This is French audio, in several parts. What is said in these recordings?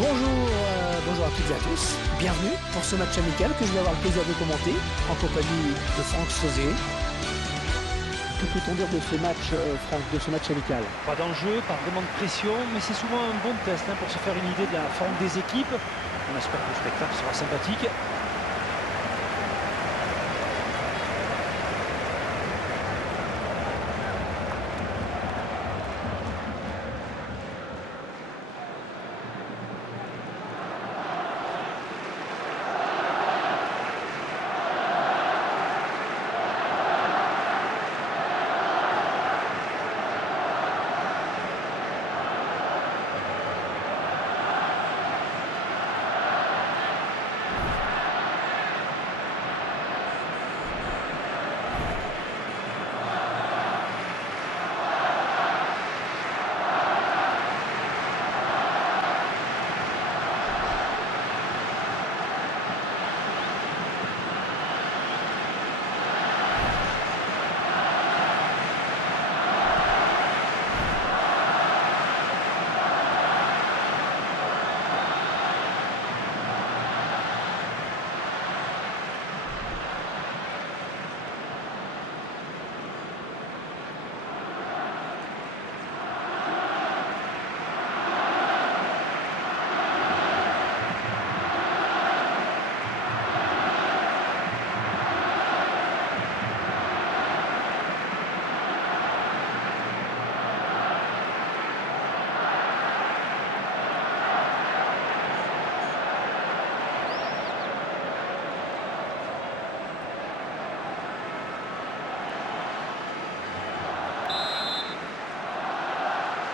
Bonjour à toutes et à tous. Bienvenue pour ce match amical que je vais avoir le plaisir de commenter en compagnie de Franck Sauzet. Que peut-on dire de ce match, Franck, de ce match amical? Pas d'enjeu, pas vraiment de pression, mais c'est souvent un bon test pour se faire une idée de la forme des équipes. On espère que le spectacle sera sympathique.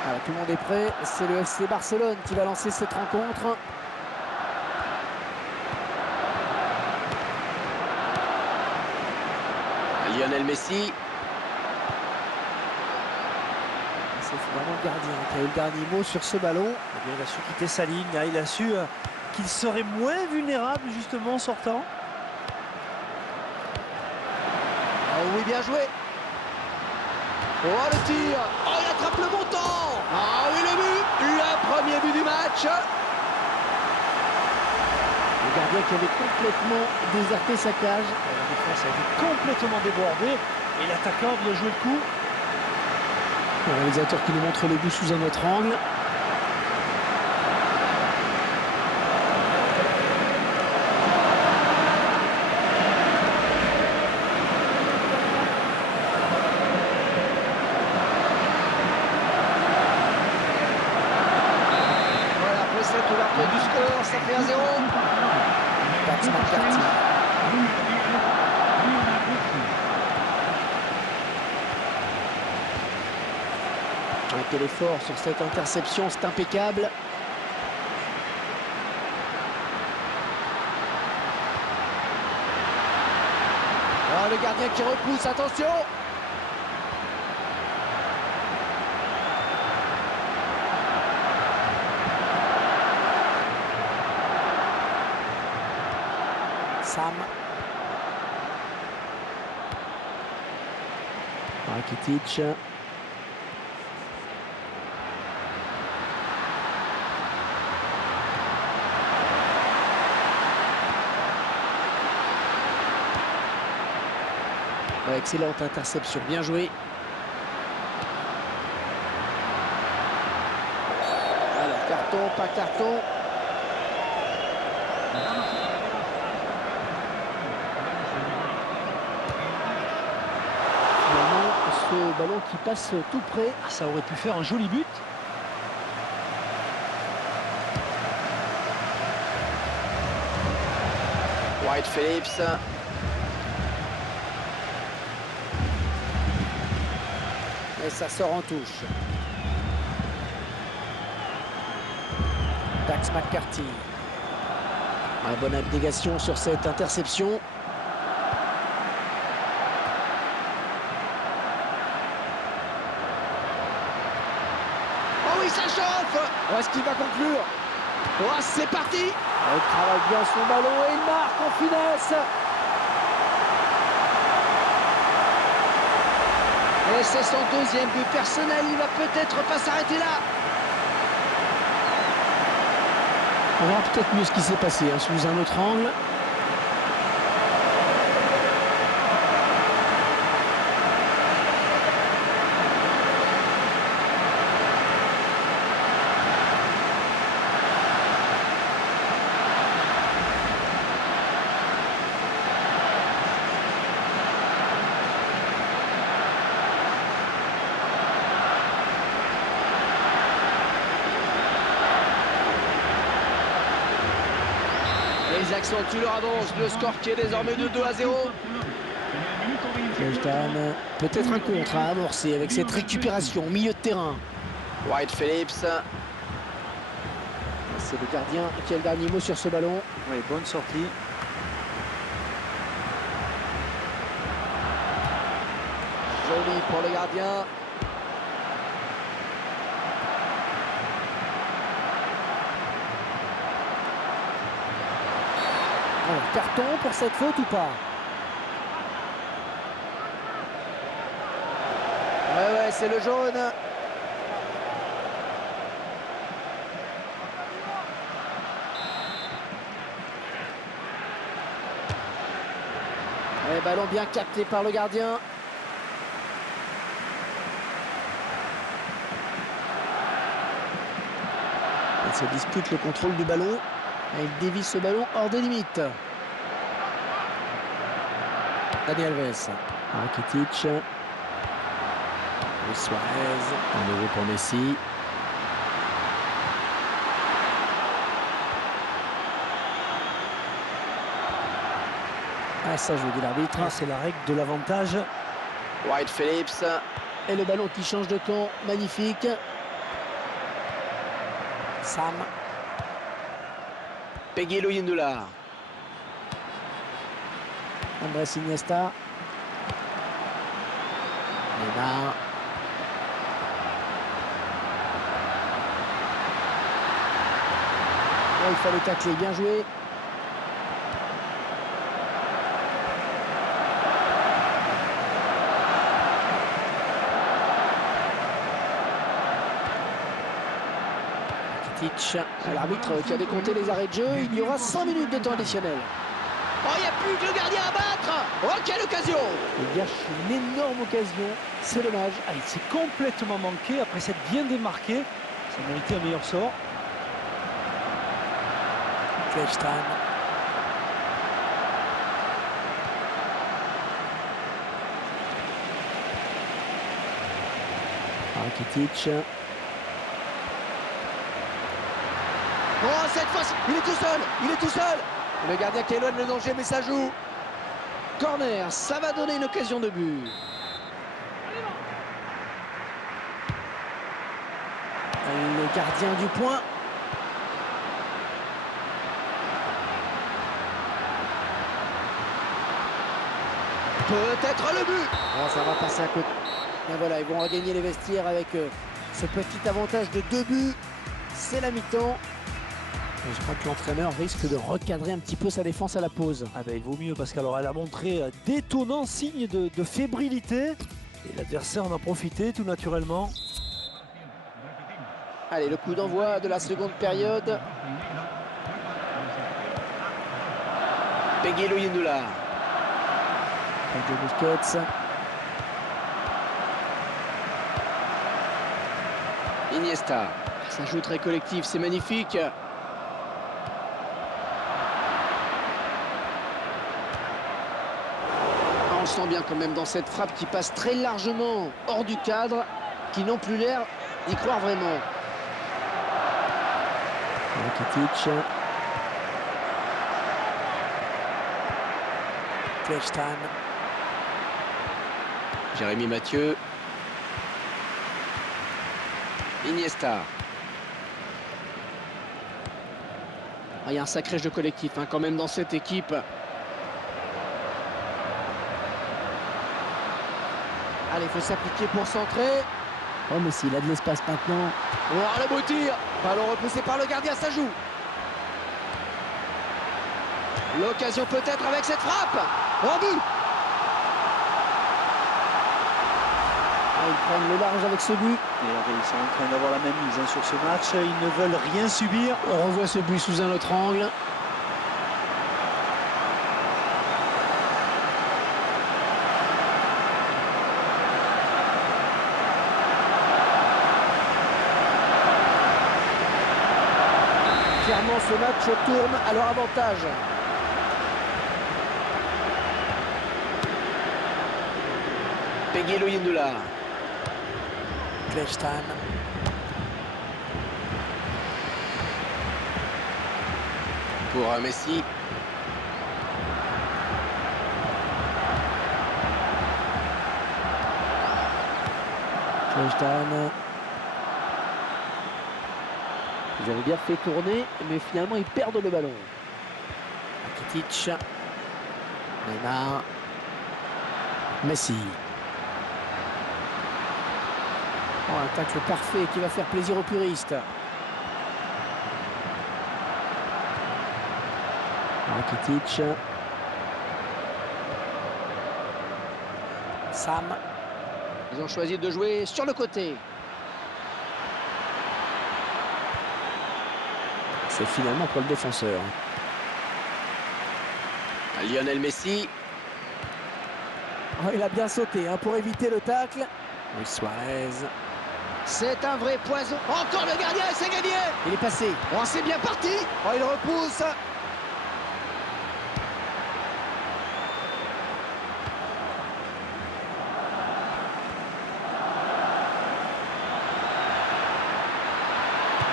Voilà, tout le monde est prêt. C'est le FC Barcelone qui va lancer cette rencontre. Lionel Messi. C'est vraiment le gardien qui a eu le dernier mot sur ce ballon. Eh bien, il a su quitter sa ligne, il a su qu'il serait moins vulnérable justement en sortant. Oh oui, bien joué. Oh, le tir. Oh, il attrape le montant. Ah oui, le but. Le premier but du match. Le gardien qui avait complètement déserté sa cage. La défense a été complètement débordée et l'attaquant vient jouer le coup. Le réalisateur qui nous montre le but sous un autre angle. Voilà, après cette ouverture du score, ça fait 1-0. Dax McCarthy. Quel effort sur cette interception, c'est impeccable. Oh, le gardien qui repousse, attention. Sam. Rakitic. Ouais, excellente interception, bien joué. Alors, carton, pas carton. Finalement, ce ballon qui passe tout près. Ah, ça aurait pu faire un joli but. White Phillips. Et ça sort en touche. Dax McCarthy. Bonne abnégation sur cette interception. Oh oui, ça chauffe. Oh, est-ce qu'il va conclure? Oh, c'est parti. Il travaille bien son ballon et il marque en finesse. Et c'est son deuxième but personnel, il va peut-être pas s'arrêter là. On verra peut-être mieux ce qui s'est passé hein, sous un autre angle. Ils accentuent leur avance, le score qui est désormais de 2-0. Zlatan, peut-être un contre à amorcer avec cette récupération au milieu de terrain. White Phillips. C'est le gardien qui a le dernier mot sur ce ballon. Oui, bonne sortie. Joli pour le gardien. Alors, carton pour cette faute ou pas? Ouais, c'est le jaune. Et ballon bien capté par le gardien. Il se dispute le contrôle du ballon. Et il dévie ce ballon hors des limites. Dani Alves. Rakitic. Luis Suarez. Un nouveau pour Messi. Ah, ça joue de l'arbitre. C'est la règle de l'avantage. White Phillips. Et le ballon qui change de camp. Magnifique. Sam. Peguilo Yindula. Andrés Iniesta. Neymar. Oh, il fallait tacler, bien joué. Rakitic. L'arbitre qui a décompté les arrêts de jeu. Il y aura 5 minutes de temps additionnel. Oh, il n'y a plus que le gardien à battre. Oh, quelle occasion! Il gâche une énorme occasion. C'est dommage. Ah, il s'est complètement manqué après s'être bien démarqué. Ça méritait un meilleur sort. Zlatan. Rakitic. Oh, cette fois-ci, il est tout seul. Il est tout seul. Le gardien qui éloigne le danger, mais ça joue. Corner, ça va donner une occasion de but. Le gardien du point. Peut-être le but. Oh, ça va passer à côté. Et voilà, ils vont regagner les vestiaires avec ce petit avantage de 2 buts. C'est la mi-temps. Et je crois que l'entraîneur risque de recadrer un petit peu sa défense à la pause. Ah ben, il vaut mieux parce qu'alors elle a montré d'étonnants signes de fébrilité. Et l'adversaire en a profité tout naturellement. Allez, le coup d'envoi de la seconde période. Peguilo Yindula. Sergio Busquets. Iniesta. Ça joue très collectif, c'est magnifique. On le sent bien quand même dans cette frappe qui passe très largement hors du cadre, qui n'ont plus l'air d'y croire vraiment. Rakitic. Zlatan. Jérémy Mathieu. Iniesta. Ah, il y a un sacré jeu collectif hein, quand même dans cette équipe. Allez, il faut s'appliquer pour centrer. Oh, mais s'il a de l'espace maintenant. Oh, le beau tir. Ballon repoussé par le gardien, ça joue. L'occasion peut-être avec cette frappe. En but. ils prennent le large avec ce but. Et ils sont en train d'avoir la même mise sur ce match. Ils ne veulent rien subir. On revoit ce but sous un autre angle. Clairement, ce match tourne à leur avantage. Peggy Loyindula. Kleinstein. Pour Messi. Kleinstein. Ils avaient bien fait tourner, mais finalement ils perdent le ballon. Rakitic. Neymar. Messi. Oh, un tacle parfait qui va faire plaisir aux puristes. Rakitic. Sam. Ils ont choisi de jouer sur le côté. C'est finalement pour le défenseur. Lionel Messi. Oh, il a bien sauté hein, pour éviter le tacle. Luis Suarez. C'est un vrai poison. Encore le gardien et c'est gagné. Il est passé. Oh, c'est bien parti. Oh, il repousse.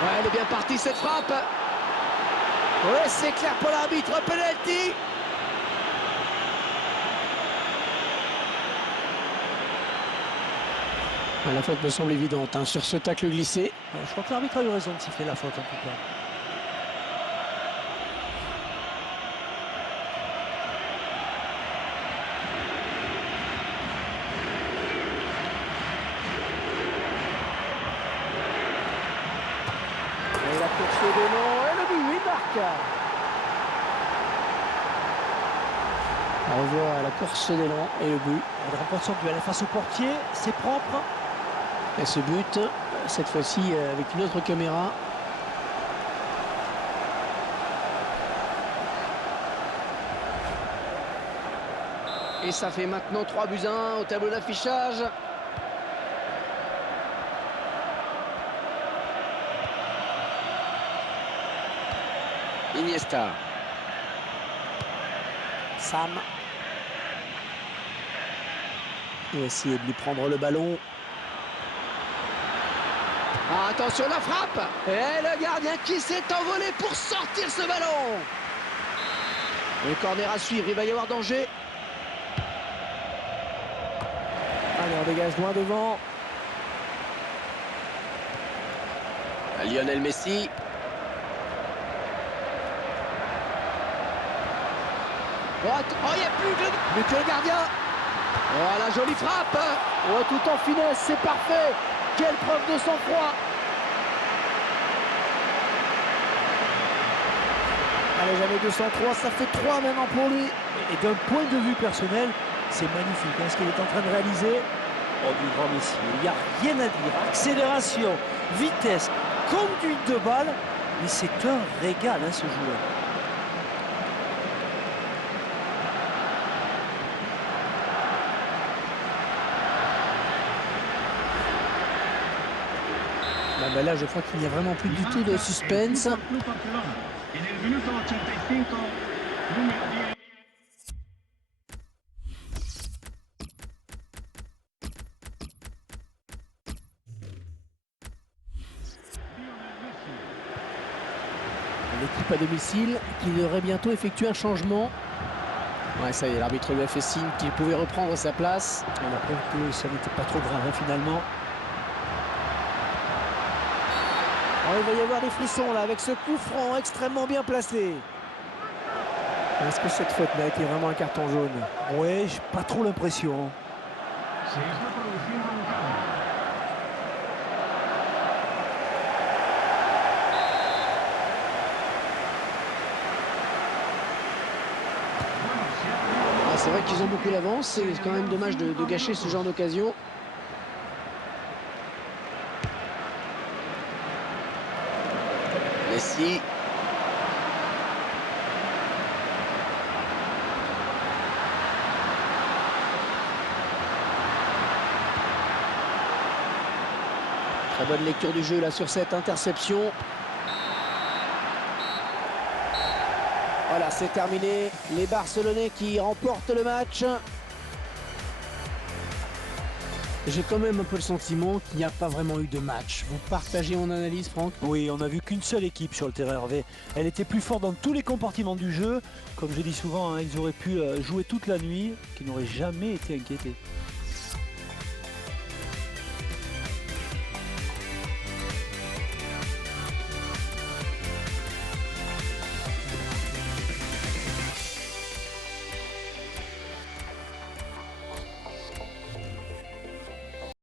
Ouais, elle est bien partie cette frappe. Ouais, c'est clair pour l'arbitre. Penalty. La faute me semble évidente hein, sur ce tacle glissé. Je crois que l'arbitre a eu raison de siffler la faute en tout cas. Et la course de long et le but, il marque. On revoit la course d'élan et le but. Elle remporte son duel face au portier, c'est propre. Et ce but, cette fois-ci avec une autre caméra. Et ça fait maintenant 3-1 au tableau d'affichage. Iniesta. Sam. Il va essayer de lui prendre le ballon. Ah, attention la frappe. Et le gardien qui s'est envolé pour sortir ce ballon. Le corner à suivre, il va y avoir danger. Allez, on dégage loin devant. Lionel Messi. Oh, il n'y a plus que le gardien. Oh, la jolie frappe. Oh, tout en finesse, c'est parfait. Quelle preuve de sang-froid. Allez, jamais 203, ça fait 3 maintenant pour lui. Et d'un point de vue personnel, c'est magnifique hein, ce qu'il est en train de réaliser. Oh, du grand Messi, il n'y a rien à dire. Accélération, vitesse, conduite de balle. Mais c'est un régal hein, ce joueur. Là, je crois qu'il n'y a vraiment plus du tout de suspense. L'équipe à domicile qui devrait bientôt effectuer un changement. Ouais, ça y est, l'arbitre lui a fait signe qu'il pouvait reprendre sa place. Et la preuve que ça n'était pas trop grave hein, finalement. Oh, il va y avoir des frissons là avec ce coup franc extrêmement bien placé. Est-ce que cette faute a été vraiment un carton jaune? Ouais, j'ai pas trop l'impression. C'est vrai qu'ils ont beaucoup d'avance, c'est quand même dommage de gâcher ce genre d'occasion. Messi. Très bonne lecture du jeu là sur cette interception. Voilà, c'est terminé. Les Barcelonais qui remportent le match. J'ai quand même un peu le sentiment qu'il n'y a pas vraiment eu de match. Vous partagez mon analyse, Franck? Oui, on n'a vu qu'une seule équipe sur le terrain, Hervé. Elle était plus forte dans tous les compartiments du jeu. Comme je dis souvent, hein, ils auraient pu jouer toute la nuit, qu'ils n'auraient jamais été inquiétés.